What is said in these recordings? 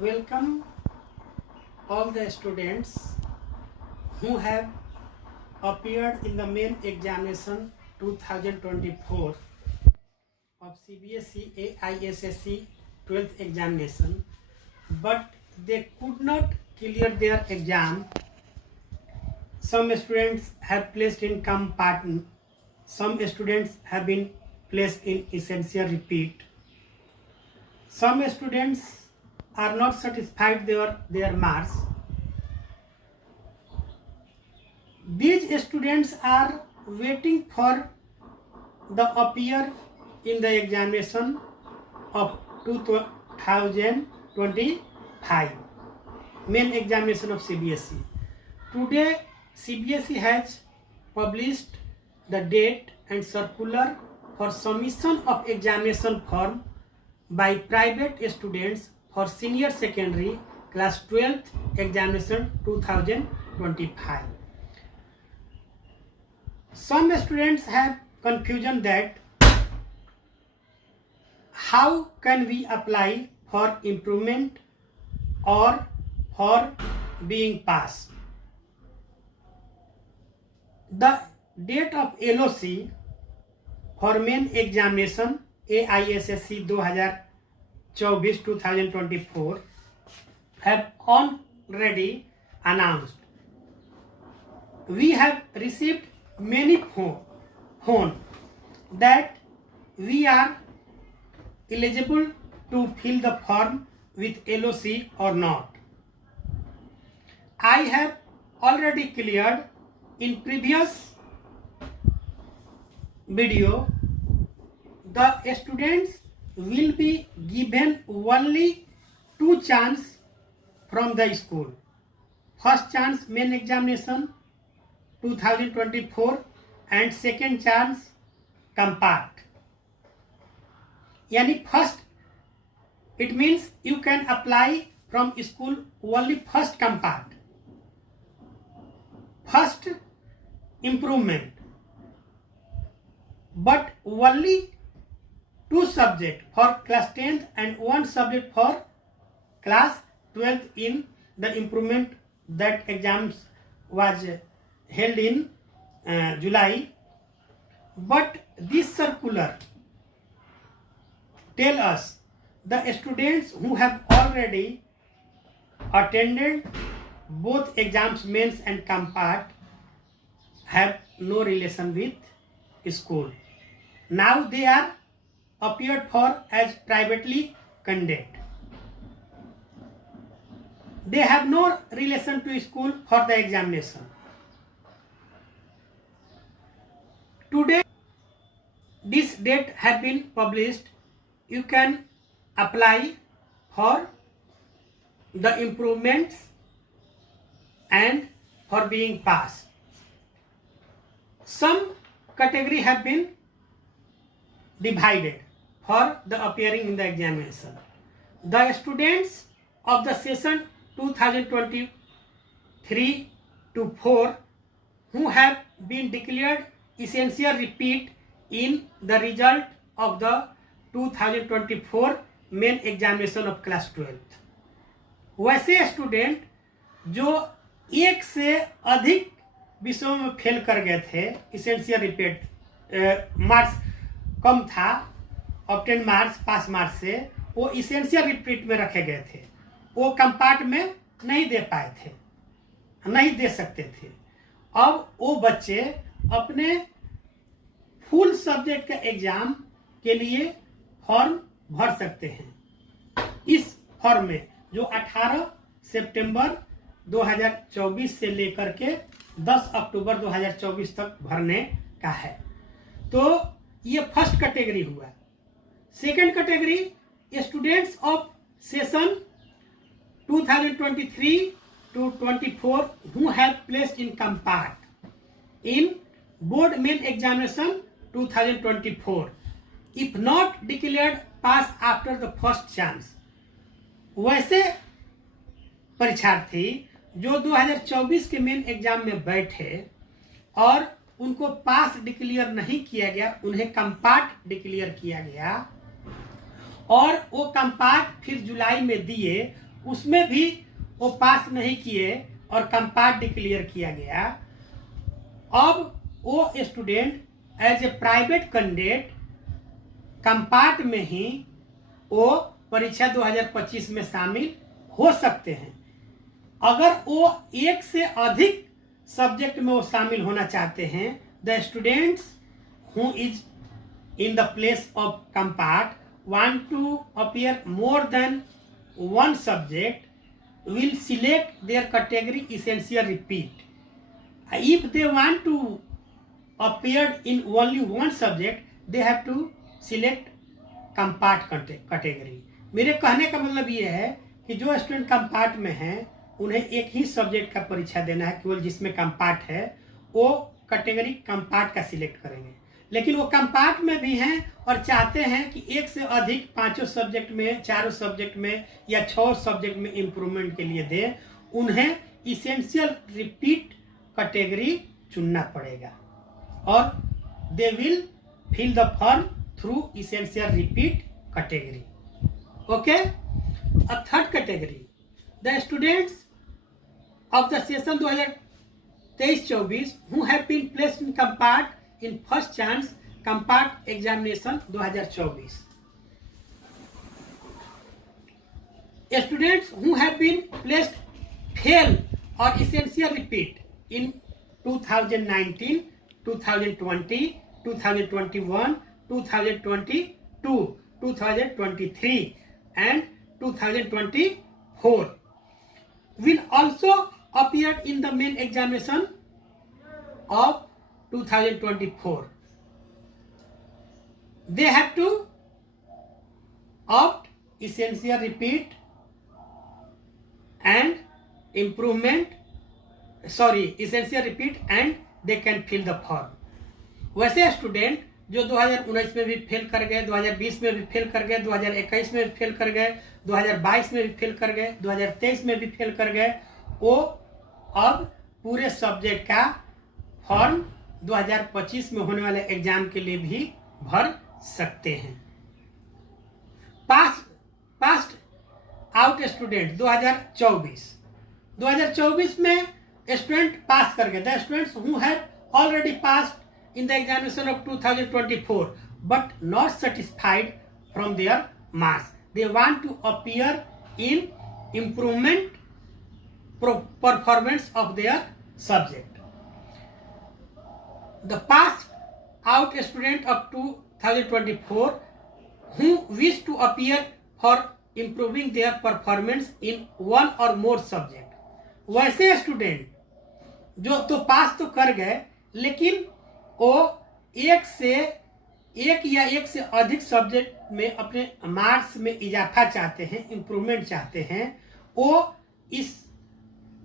Welcome all the students who have appeared in the main examination 2024 of CBSE AISSE 12th examination, but they could not clear their exam. Some students have placed in compartment, some students have been placed in essential repeat. Some students are not satisfied their marks. These students are waiting for the appear in the examination of 2025 main examination of CBSE. Today CBSE has published the date and circular for submission of examination form by private students for senior secondary class 12th examination 2025. Some students have confusion that how can we apply for improvement or for being passed. The date of LOC for main examination AISSE 2024 have already announced. We have received many phone that we are eligible to fill the form with LOC or not. I have already cleared in previous video. The students will be given only two chances from the school. First chance main examination 2024 and second chance compart. Yani first, it means you can apply from school only first compart, first improvement, but only two subjects for class 10th and one subject for class 12th in the improvement. That exams was held in July. But this circular tell us the students who have already attended both exams, mains and compart, have no relation with school. Now they are appeared for as privately candidate. They have no relation to school for the examination. Today this date have been published. You can apply for the improvements and for being passed. Some category have been divided for the appearing in the examination. The students of the session 2023 to 4 who have been declared essential repeat in the result of the 2024 main examination of class 12th. वैसे student जो एक से अधिक विषयों में fail कर गए थे, essential repeat मार्क्स कम था, ऑब्टेन मार्क्स पास मार्क्स से, वो essential repeat में रखे गए थे, वो कंपार्ट में नहीं दे पाए थे, नहीं दे सकते थे. अब वो बच्चे अपने फुल सब्जेक्ट का एग्जाम के लिए फॉर्म भर सकते हैं. इस फॉर्म में जो 18 सितंबर 2024 से लेकर के 10 अक्टूबर 2024 तक भरने का है. तो ये फर्स्ट कैटेगरी हुआ. Second category students of session 2023 to 24 who have placed in compart in board main examination 2024 if not declared pass after the first chance. वैसे परीक्षार्थी जो 2024 के मेन एग्जाम में बैठे और उनको पास डिक्लेयर नहीं किया गया, उन्हें कंपार्ट डिक्लेयर किया गया और वो कंपार्ट फिर जुलाई में दिए उसमें भी वो पास नहीं किए और कंपार्ट डिक्लेयर किया गया, अब वो student as a private candidate compart में ही वो परीक्षा 2025 में शामिल हो सकते हैं। अगर वो एक से अधिक सब्जेक्ट में वो शामिल होना चाहते हैं, the students who is in the place of compart want to appear more than one subject will select their category essential repeat. If they want to appear in only one subject, they have to select compart category. मेरे कहने का मतलब ये है कि जो student कंपार्ट में हैं उन्हें एक ही सब्जेक्ट का परीक्षा देना है, केवल जिसमें कंपार्ट है वो कैटेगरी कंपार्ट का सिलेक्ट करेंगे। लेकिन वो कंपार्ट में भी हैं और चाहते हैं कि एक से अधिक 5 सब्जेक्ट में, 4 सब्जेक्ट में या 6 सब्जेक्ट में इम्प्रूवमेंट के लिए दें, उन्हें इसेंशियल रिपीट कैटेगरी चुनना पड़ेगा और they will fill the form through essential repeat category. Okay, a third category, the students of the session 2023-24 who have been placed in compart in first chance compart examination 2024. Students who have been placed fail or essential repeat in 2019, 2020, 2021, 2022, 2023 and 2024 will also appear in the main examination of 2024. They have to opt essential repeat and essential repeat and they can fill the form. वैसे student जो 2019 में भी fail कर गए, 2020 में भी fail कर गए, 2021 में भी फेल कर गए, 2022 में भी फेल कर गए, 2023 में भी फेल कर गए, वो अब पूरे सब्जेक्ट का फॉर्म 2025 में होने वाले एग्जाम के लिए भी भर सकते हैं। पास्ट आउट स्टूडेंट 2024 में स्टूडेंट पास कर गए, the students who have already passed in the examination of 2024 but not satisfied from their marks, they want to appear in improvement performance of their subject. The passed out student of 2024 who wish to appear for improving their performance in one or more subject, वैसे student जो तो पास तो कर गए लेकिन वो एक या एक से अधिक सब्जेक्ट में अपने मार्क्स में इजाफा चाहते हैं, इम्प्रूवमेंट चाहते हैं, वो इस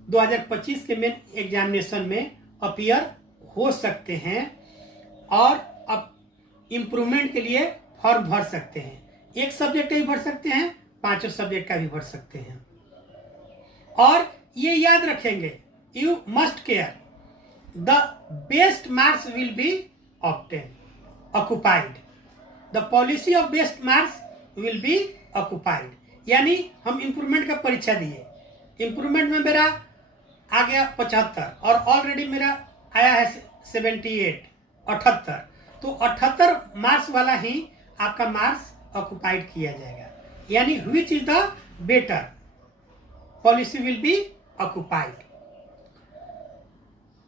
2025 के मेन एग्जामिनेशन में अपीयर हो सकते हैं और अब इम्प्रूवमेंट के लिए फॉर्म भर सकते हैं। एक सब्जेक्ट का भी भर सकते हैं, 5 सब्जेक्ट का भी भर सकते हैं। और ये याद रखेंगे, you must care the best marks will be occupied. The policy of best marks will be occupied. यानी हम इम्प्रूवमेंट का परीक्षा दिए, इम्प्रूवमेंट में मेरा आ गया 75 और ऑलरेडी मेरा आया है 78, तो 78 मार्क्स वाला ही आपका मार्क्स ऑक्युपाइड किया जाएगा। यानी which is the better policy will be occupied.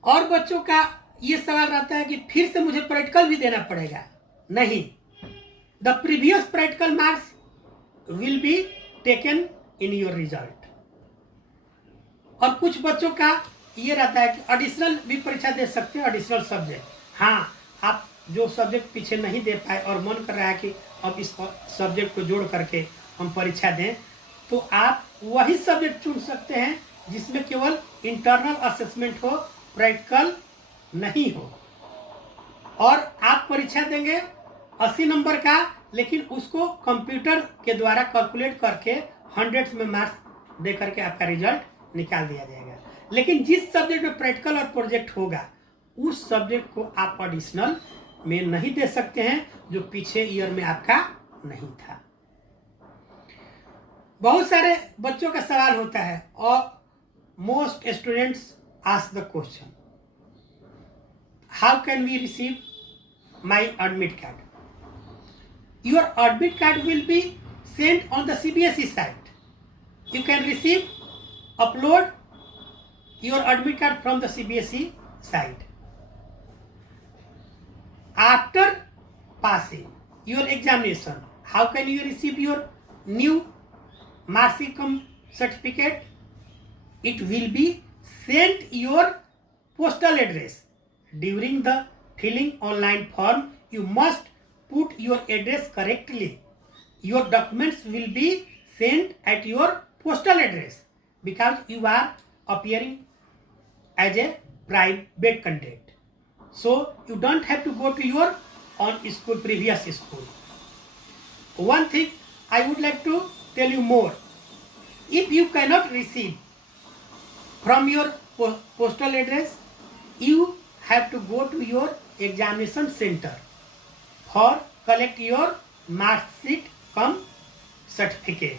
और बच्चों का ये सवाल रहता है कि फिर से मुझे प्रैक्टिकल भी देना पड़ेगा। नहीं, the previous practical marks will be taken in your result. और कुछ बच्चों का ये रहता है कि एडिशनल भी परीक्षा दे सकते हैं, एडिशनल सब्जेक्ट। हाँ, आप जो सब्जेक्ट पीछे नहीं दे पाए और मन कर रहा है कि अब इस सब्जेक्ट को जोड़ करके हम परीक्षा दें, तो आप वही सब्जेक्ट चुन सकते हैं जिसमें केवल इंटरनल असेसमेंट हो, प्रैक्टिकल नहीं हो। और आप परीक्षा देंगे 80 नंबर का, लेकिन उसको कंप्यूटर के द्वारा कैलकुलेट करके 100 में मार्क्स दे करके आपका रिजल्ट निकाल दिया जाएगा। लेकिन जिस सब्जेक्ट में प्रैक्टिकल और प्रोजेक्ट होगा उस सब्जेक्ट को आप एडिशनल में नहीं दे सकते हैं जो पीछे ईयर में आपका नहीं था। बहुत सारे बच्चों का सवाल होता है और most students ask the question, how can we receive my admit card? Your admit card will be sent on the CBSE site. You can receive, upload your admit card from the CBSE site. After passing your examination, how can you receive your new mark sheet cum certificate? It will be sent your postal address. During the filling online form, you must put your address correctly. Your documents will be sent at your postal address because you are appearing as a private candidate. So you don't have to go to your on school previous school. One thing I would like to tell you more. If you cannot receive from your postal address, you have to go to your examination center for collect your mark sheet cum certificate.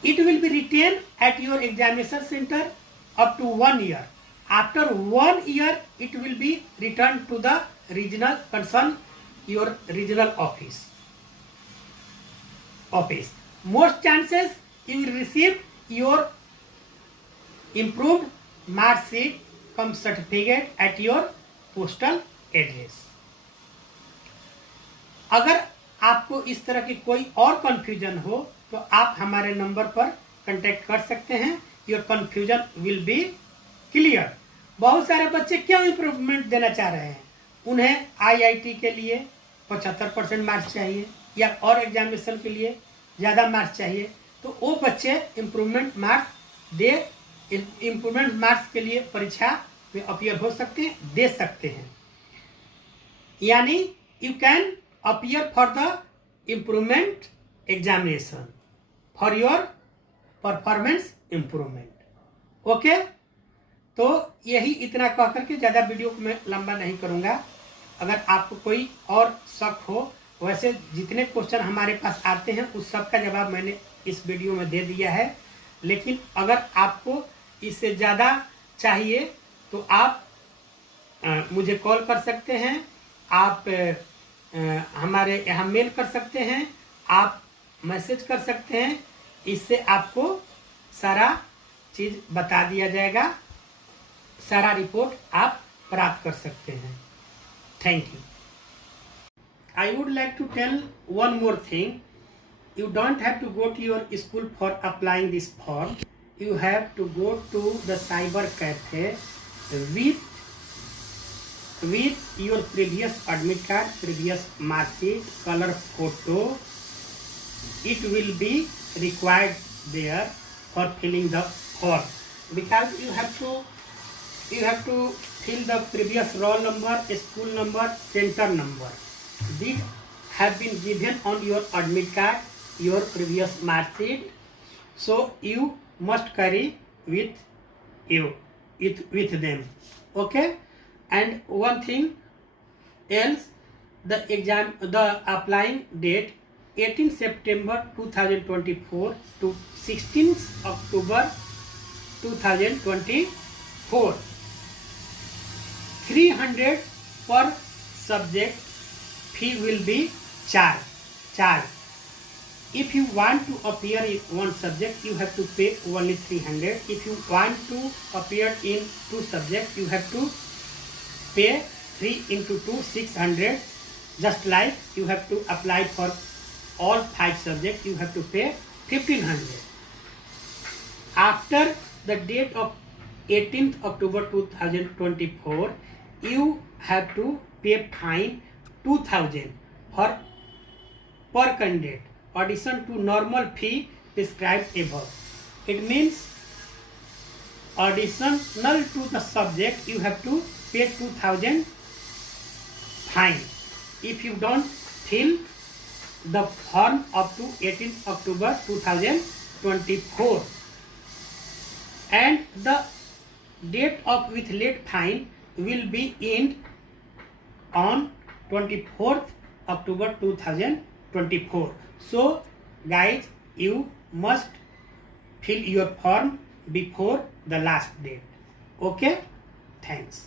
It will be retained at your examination center up to 1 year. After 1 year, it will be returned to the regional concern, your regional office. Most chances you will receive your improved mark sheet cum certificate at your postal address. अगर आपको इस तरह की कोई और confusion हो तो आप हमारे नंबर पर कांटेक्ट कर सकते हैं. Your confusion will be clear. बहुत सारे बच्चे क्यों इम्प्रूवमेंट देना चाह रहे हैं? उन्हें IIT के लिए 75% मार्क्स चाहिए या और एग्जामिनेशन के लिए ज़्यादा मार्क्स चाहिए, तो वो बच्चे इम्प्रूवमेंट मार्क्स के लिए परीक्षा में अपीयर हो सकते हैं, दे सकते हैं. यानी you can appear for the improvement examination for your performance improvement. Okay, तो यही इतना कह करके ज़्यादा वीडियो को मैं लंबा नहीं करूँगा. अगर आपको कोई और शक हो, वैसे जितने क्वेश्चन हमारे पास आते हैं उस सब का जवाब मैंने इस वीडियो में दे दिया है. लेकिन अगर आपको इससे ज़्यादा चाहिए तो आप मुझे कॉल कर सकते हैं, आप हमारे यहाँ मेल कर सकते हैं, आप मैसेज कर सकते हैं. इससे आपको सारा चीज़ बता दिया जाएगा, सारा रिपोर्ट आप प्राप्त कर सकते हैं. Thank you. I would like to tell one more thing. You don't have to go to your school for applying this form. You have to go to the cyber cafe with your previous admit card, previous mark sheet, color photo. It will be required there for filling the form, because you have to fill the previous roll number, school number, center number. These have been given on your admit card, your previous mark sheet, so you must carry with you with them. Okay, and one thing else, the applying date 18 September 2024 to 16 October 2024. 300 per subject fee will be charged. If you want to appear in one subject, you have to pay only 300. If you want to appear in two subjects, you have to pay 3 into 2, 600. Just like you have to apply for all 5 subjects, you have to pay 1500. After the date of 18th October 2024, you have to pay fine 2000 per candidate. Addition to normal fee prescribed above. It means additional to the subject you have to pay 2000 fine if you don't fill the form up to 18th October 2024. And the date of with late fine will be end on 24th October 2024. So guys, you must fill your form before the last date. Okay, thanks.